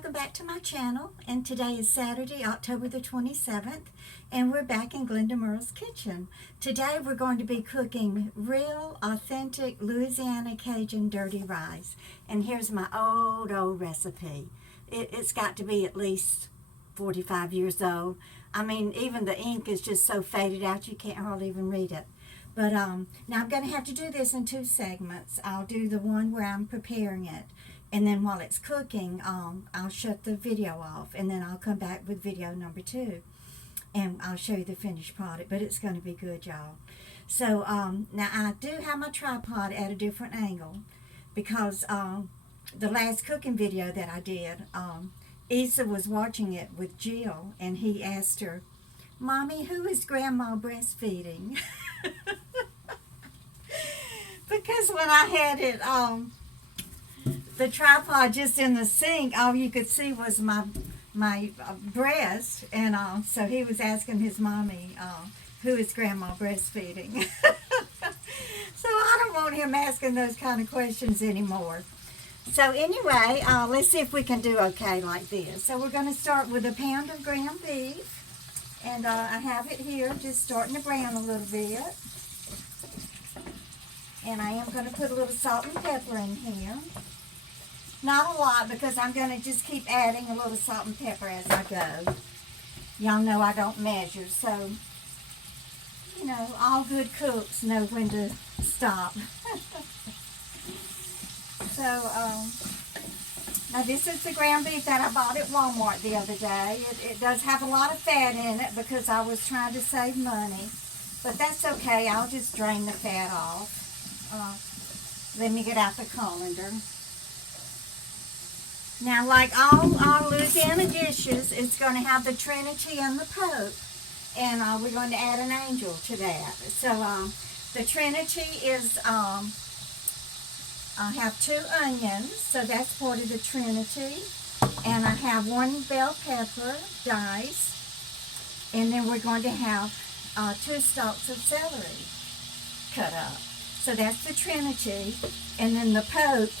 welcome back to my channel, and today is Saturday, October the 27th, and we're back in Glenda Merle's kitchen. Today we're going to be cooking real, authentic Louisiana Cajun Dirty Rice, and here's my old recipe. It's got to be at least 45 years old. I mean, even the ink is just so faded out you can't hardly even read it. But now I'm going to have to do this in two segments. I'll do the one where I'm preparing it, and then while it's cooking, I'll shut the video off, and then I'll come back with video number 2, and I'll show you the finished product. But it's going to be good, y'all. So now I do have my tripod at a different angle because the last cooking video that I did, Issa was watching it with Jill, and he asked her, "Mommy, who is Grandma breastfeeding?" Because when I had it the tripod just in the sink, all you could see was my breast, and so he was asking his mommy, who is Grandma breastfeeding? So I don't want him asking those kind of questions anymore. So anyway, let's see if we can do okay like this. So we're going to start with a pound of ground beef, and I have it here just starting to brown a little bit. And I am going to put a little salt and pepper in here. Not a lot, because I'm going to just keep adding a little salt and pepper as I go. Y'all know I don't measure, so, you know, all good cooks know when to stop. So, now this is the ground beef that I bought at Walmart the other day. It does have a lot of fat in it because I was trying to save money. But that's okay. I'll just drain the fat off. Let me get out the colander. Now, like all our Louisiana dishes, it's going to have the Trinity and the Pope. And we're going to add an angel to that. So, the Trinity is, I have 2 onions, so that's part of the Trinity. And I have 1 bell pepper diced. And then we're going to have 2 stalks of celery cut up. So that's the Trinity. And then the Pope,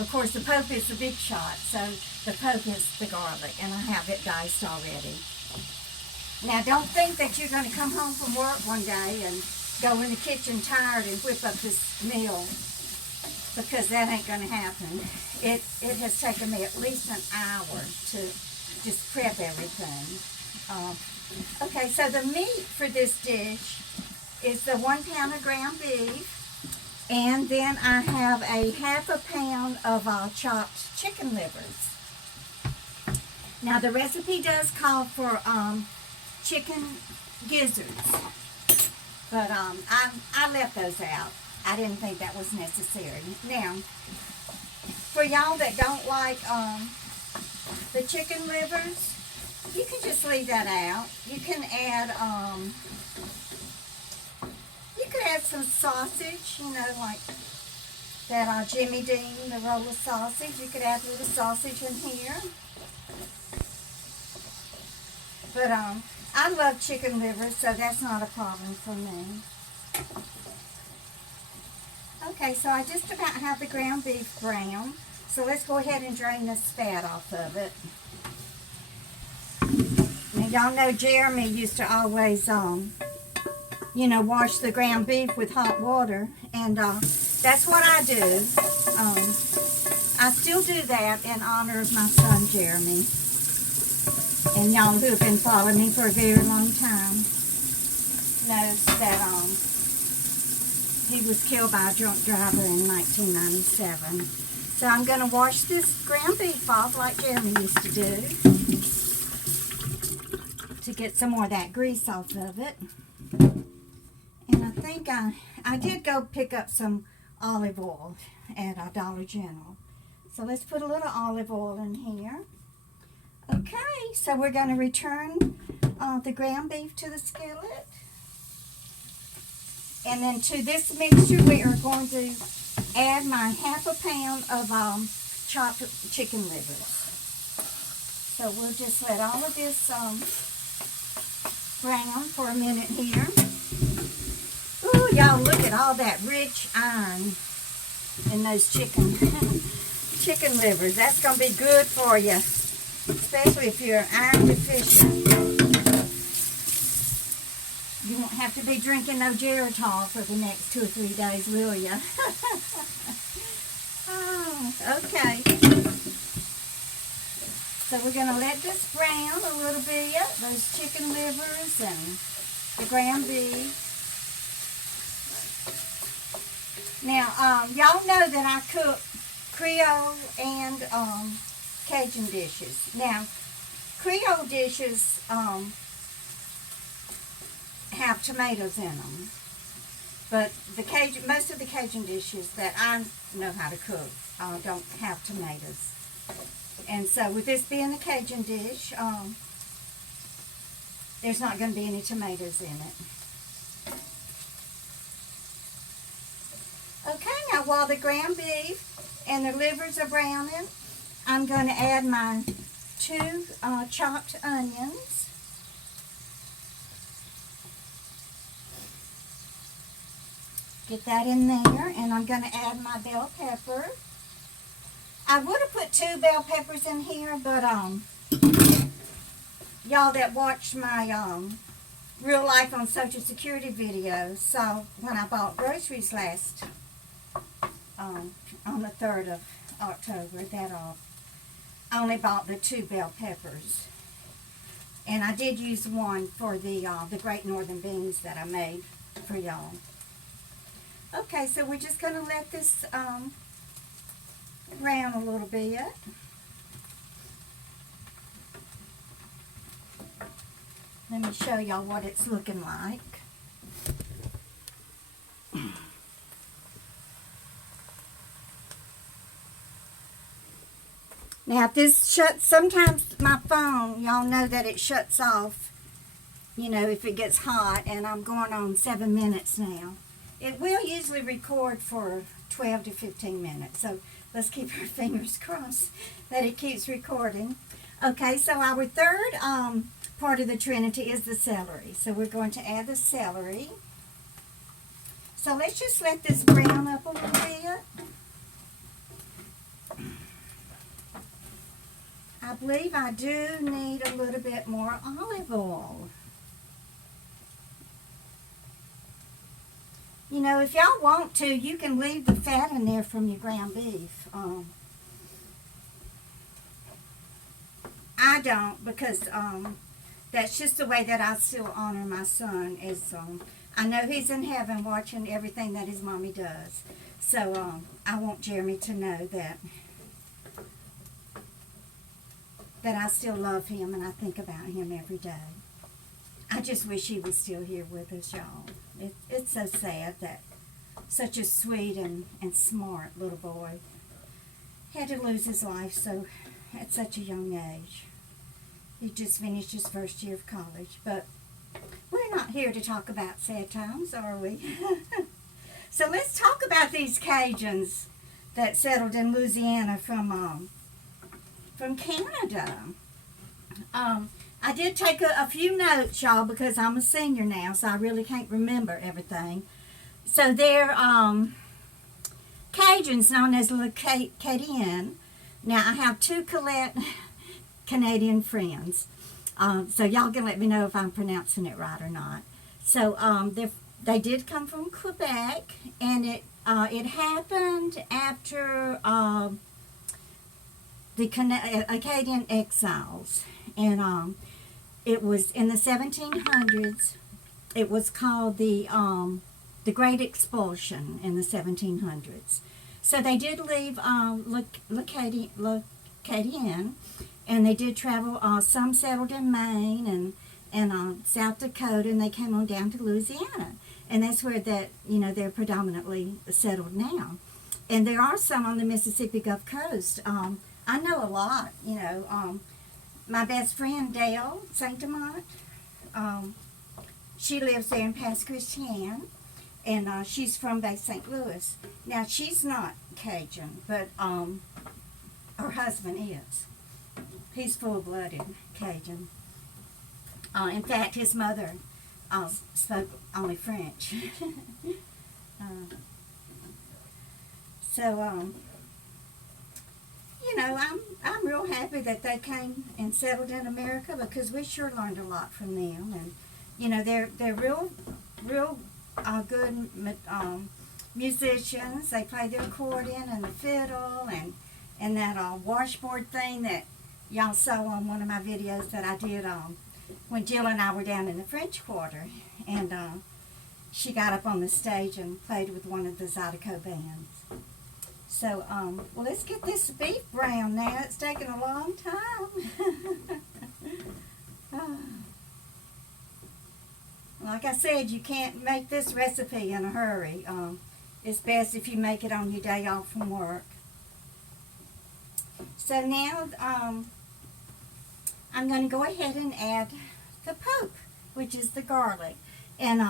of course, the Pope is the big shot, so the Pope is the garlic, and I have it diced already. Now, don't think that you're going to come home from work one day and go in the kitchen tired and whip up this meal, because that ain't going to happen. It has taken me at least an hour to just prep everything. Okay, so the meat for this dish is the 1 pound of ground beef. And then I have a ½ pound of chopped chicken livers. Now the recipe does call for chicken gizzards, but I left those out. I didn't think that was necessary. Now, for y'all that don't like the chicken livers, you can just leave that out. You can add some sausage, you know, like that Jimmy Dean, the roll of sausage. You could add a little sausage in here. But I love chicken liver, so that's not a problem for me. Okay, so I just about have the ground beef brown. So let's go ahead and drain this fat off of it. Now, y'all know Jeremy used to always you know, wash the ground beef with hot water, and that's what I do. I still do that in honor of my son Jeremy, and y'all who have been following me for a very long time knows that he was killed by a drunk driver in 1997. So I'm going to wash this ground beef off like Jeremy used to do to get some more of that grease off of it. And I think I did go pick up some olive oil at Dollar General. So let's put a little olive oil in here. Okay, so we're going to return the ground beef to the skillet. And then to this mixture, we are going to add my ½ pound of chopped chicken livers. So we'll just let all of this brown for a minute here. Ooh, y'all, look at all that rich iron in those chicken chicken livers. That's going to be good for you, especially if you're iron deficient. You won't have to be drinking no Geritol for the next 2 or 3 days, will you? Oh, okay. So we're going to let this brown a little bit, those chicken livers and the ground beef. Now, y'all know that I cook Creole and Cajun dishes. Now, Creole dishes have tomatoes in them, but the Cajun, most of the Cajun dishes that I know how to cook don't have tomatoes. And so with this being a Cajun dish, there's not going to be any tomatoes in it. Okay, now while the ground beef and the livers are browning, I'm going to add my 2 chopped onions. Get that in there, and I'm going to add my bell pepper. I would have put 2 bell peppers in here, but y'all that watched my real life on Social Security video saw when I bought groceries last on the 3rd of October that I only bought the 2 bell peppers, and I did use 1 for the Great Northern beans that I made for y'all. Okay, so we're just going to let this brown a little bit. Let me show y'all what it's looking like. Now, if this shuts, sometimes my phone, y'all know that it shuts off, you know, if it gets hot, and I'm going on 7 minutes now. It will usually record for 12 to 15 minutes, so let's keep our fingers crossed that it keeps recording. Okay, so our third part of the Trinity is the celery. So we're going to add the celery. So let's just let this brown up a little bit. I believe I do need a little bit more olive oil. You know, if y'all want to, you can leave the fat in there from your ground beef. I don't, because that's just the way that I still honor my son. Is I know he's in heaven watching everything that his mommy does. So I want Jeremy to know that I still love him and I think about him every day. I just wish he was still here with us, y'all. It's so sad that such a sweet and smart little boy had to lose his life so at such a young age. He just finished his first year of college. But we're not here to talk about sad times, are we? So let's talk about these Cajuns that settled in Louisiana from Canada. I did take a few notes, y'all, because I'm a senior now, so I really can't remember everything. So they're Cajuns known as Le Cadien. Now, I have 2 Canadian friends, so y'all can let me know if I'm pronouncing it right or not. So they did come from Quebec, and it happened after the Acadian exiles, and it was in the 1700s. It was called the Great Expulsion in the 1700s. So they did leave Lacadian, and they did travel. Some settled in Maine and South Dakota, and they came on down to Louisiana, and that's where they're predominantly settled now. And there are some on the Mississippi Gulf Coast. I know a lot. My best friend Dale Saint-Amant, she lives there in Pass Christian, and she's from Bay St. Louis. Now, she's not Cajun, but her husband is. He's full-blooded Cajun. In fact, his mother spoke only French. you know, I'm real happy that they came and settled in America, because we sure learned a lot from them. And you know, they're real good musicians. They play the accordion and the fiddle and that washboard thing that y'all saw on one of my videos that I did when Jill and I were down in the French Quarter, and she got up on the stage and played with one of the Zydeco bands. So, well, let's get this beef brown now. It's taken a long time. Like I said, you can't make this recipe in a hurry. It's best if you make it on your day off from work. So now, I'm going to go ahead and add the poke, which is the garlic. And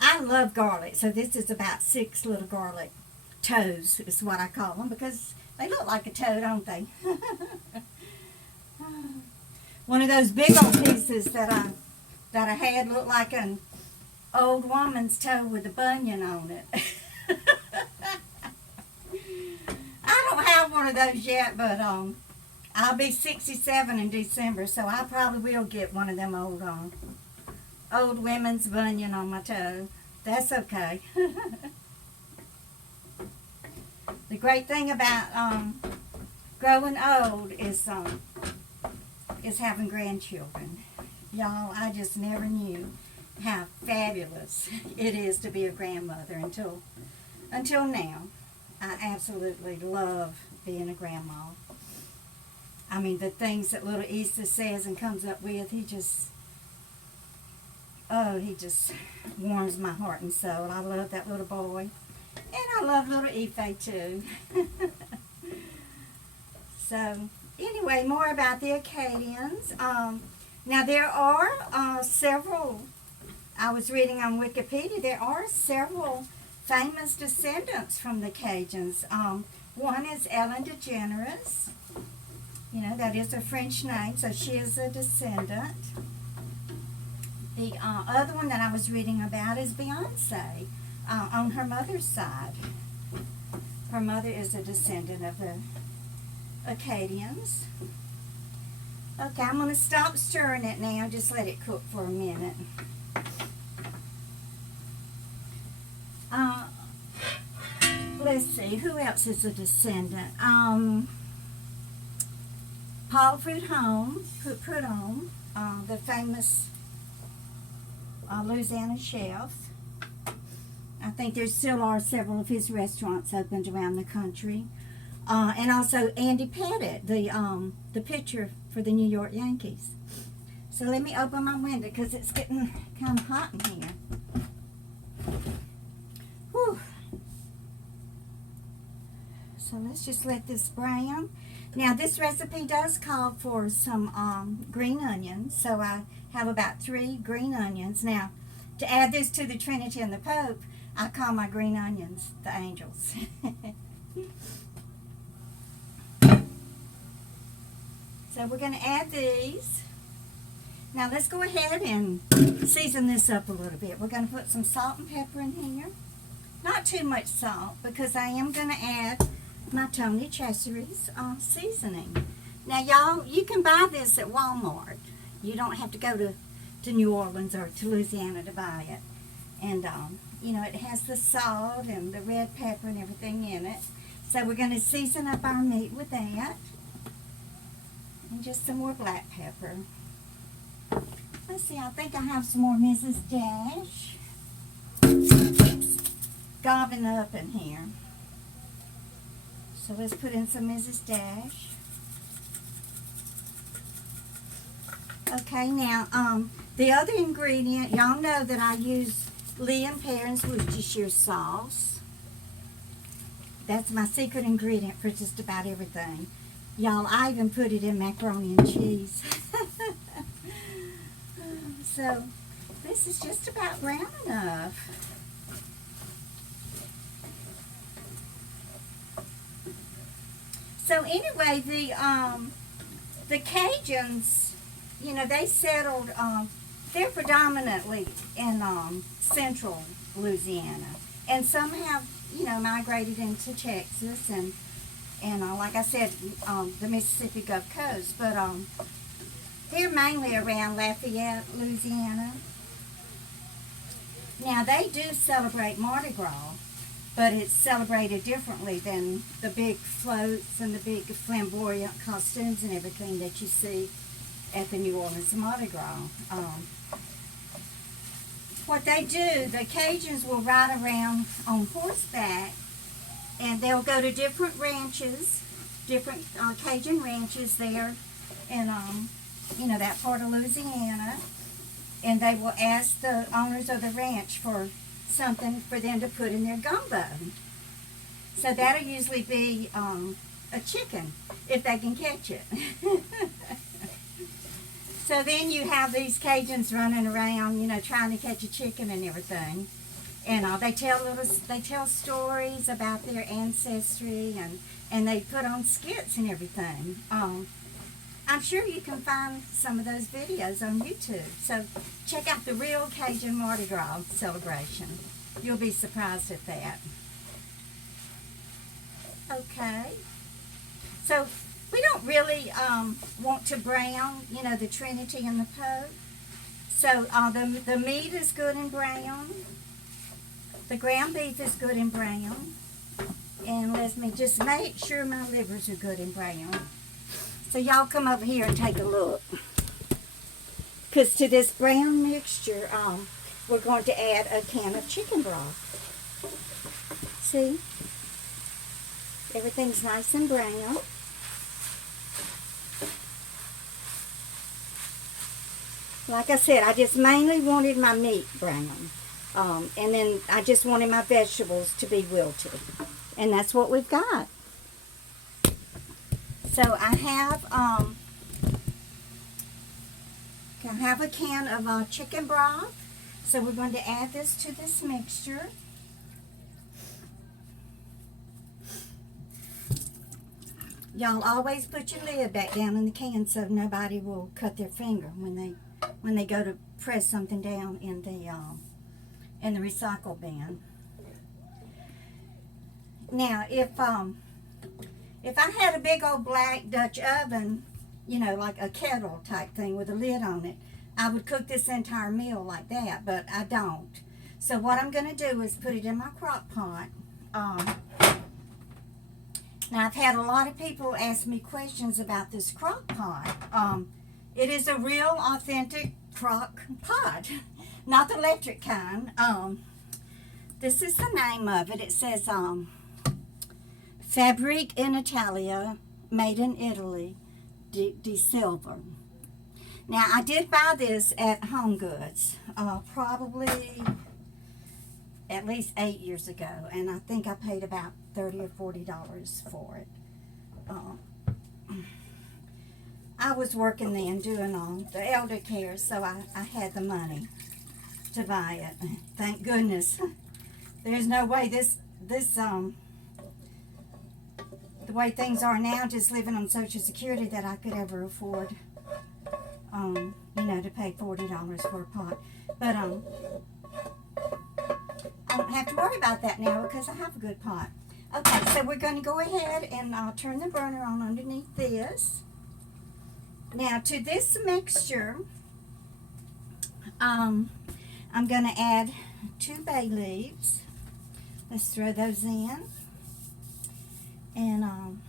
I love garlic, so this is about 6 little garlic toes is what I call them, because they look like a toe, don't they? One of those big old pieces that I had looked like an old woman's toe with a bunion on it. I don't have one of those yet, but I'll be 67 in December, so I probably will get one of them old women's bunion on my toe. That's okay. The great thing about growing old is having grandchildren. Y'all, I just never knew how fabulous it is to be a grandmother until now. I absolutely love being a grandma. I mean, the things that little Easter says and comes up with, he just warms my heart and soul. I love that little boy. And I love little Ife too. So, anyway, more about the Acadians. Now, there are several, I was reading on Wikipedia, there are several famous descendants from the Cajuns. One is Ellen DeGeneres. You know, that is a French name, so she is a descendant. The other one that I was reading about is Beyonce, on her mother's side. Her mother is a descendant of the Acadians. Okay, I'm going to stop stirring it now. Just let it cook for a minute. Let's see, who else is a descendant? Paul Prudhomme, the famous Louisiana chef. I think there still are several of his restaurants opened around the country. And also Andy Pettit, the pitcher for the New York Yankees. So let me open my window because it's getting kind of hot in here. Whew. So let's just let this brown. Now this recipe does call for some green onions. So I have about 3 green onions. Now to add this to the Trinity and the Pope, I call my green onions the angels. So we're going to add these. Now let's go ahead and season this up a little bit. We're going to put some salt and pepper in here. Not too much salt, because I am going to add my Tony Chachere's seasoning. Now y'all, you can buy this at Walmart. You don't have to go to New Orleans or to Louisiana to buy it. And you know, it has the salt and the red pepper and everything in it. So we're going to season up our meat with that. And just some more black pepper. Let's see, I think I have some more Mrs. Dash. Gobbing up in here. So let's put in some Mrs. Dash. Okay, now, the other ingredient, y'all know that I use Lea & Perrins Worcestershire sauce. That's my secret ingredient for just about everything. Y'all, I even put it in macaroni and cheese. So, this is just about brown enough. So anyway, the Cajuns, you know, they settled, they're predominantly in central Louisiana. And some have, you know, migrated into Texas. And And like I said, the Mississippi Gulf Coast. But they're mainly around Lafayette, Louisiana. Now, they do celebrate Mardi Gras, but it's celebrated differently than the big floats and the big flamboyant costumes and everything that you see at the New Orleans Mardi Gras. What they do, the Cajuns will ride around on horseback, and they'll go to different ranches, different Cajun ranches there in, that part of Louisiana, and they will ask the owners of the ranch for something for them to put in their gumbo. So that'll usually be a chicken, if they can catch it. So then you have these Cajuns running around, trying to catch a chicken and everything. And they tell stories about their ancestry, and they put on skits and everything. I'm sure you can find some of those videos on YouTube. So check out the real Cajun Mardi Gras celebration. You'll be surprised at that. Okay. So we don't really want to brown, the Trinity and the Pope. So the meat is good and brown. The ground beef is good and brown. And let me just make sure my livers are good and brown. So y'all come over here and take a look. Because to this brown mixture, we're going to add a can of chicken broth. See? Everything's nice and brown. Like I said, I just mainly wanted my meat brown. And then I just wanted my vegetables to be wilted. And that's what we've got. So I have a can of chicken broth. So we're going to add this to this mixture. Y'all always put your lid back down in the can so nobody will cut their finger when they go to press something down in the recycle bin. Now, if I had a big old black Dutch oven, like a kettle type thing with a lid on it, I would cook this entire meal like that, but I don't. So what I'm going to do is put it in my crock pot. Now, I've had a lot of people ask me questions about this crock pot. It is a real, authentic crock pot, not the electric kind. This is the name of it. It says Fabrique in Italia, made in Italy, di Silver. Now, I did buy this at Home Goods, probably at least 8 years ago, and I think I paid about $30 or $40 for it. I was working then doing the elder care, so I had the money to buy it. Thank goodness. There's no way the way things are now, just living on Social Security, that I could ever afford, to pay $40 for a pot. But I don't have to worry about that now because I have a good pot. Okay, so we're going to go ahead and turn the burner on underneath this. Now, to this mixture, I'm going to add 2 bay leaves. Let's throw those in. And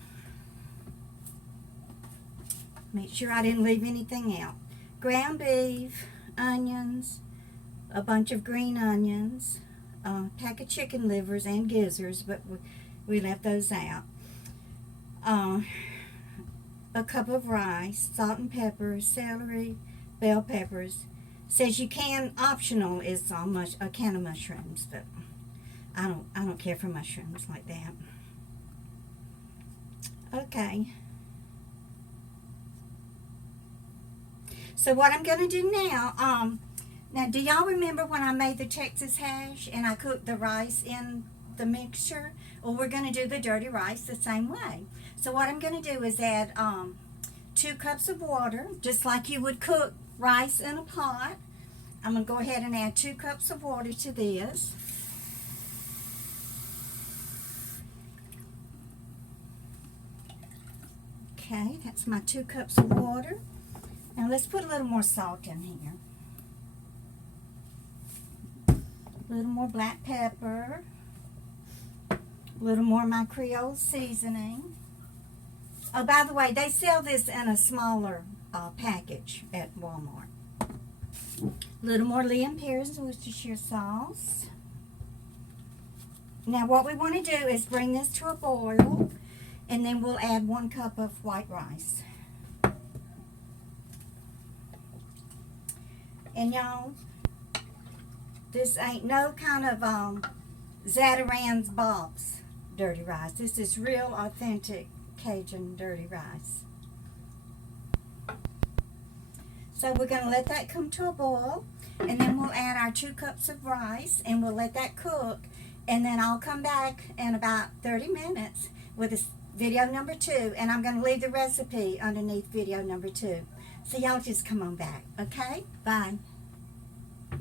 make sure I didn't leave anything out. Ground beef, onions, a bunch of green onions, a pack of chicken livers and gizzards, but we left those out. A cup of rice, salt and pepper, celery, bell peppers. Says you can, optional is a can of mushrooms, but I don't care for mushrooms like that. Okay. So what I'm going to do now, now do y'all remember when I made the Texas hash and I cooked the rice in the mixture? Well, we're going to do the dirty rice the same way. So what I'm going to do is add 2 cups of water, just like you would cook rice in a pot. I'm going to go ahead and add 2 cups of water to this. Okay, that's my 2 cups of water. Now let's put a little more salt in here. A little more black pepper. A little more of my Creole seasoning. Oh, by the way, they sell this in a smaller package at Walmart. A little more Lea & Perrins Worcestershire sauce. Now what we want to do is bring this to a boil, and then we'll add 1 cup of white rice. And y'all, this ain't no kind of Zatarain's box dirty rice. This is real authentic Cajun dirty rice. So we're going to let that come to a boil, and then we'll add our 2 cups of rice, and we'll let that cook, and then I'll come back in about 30 minutes with video number 2, and I'm going to leave the recipe underneath video number 2. So y'all just come on back, okay? Bye.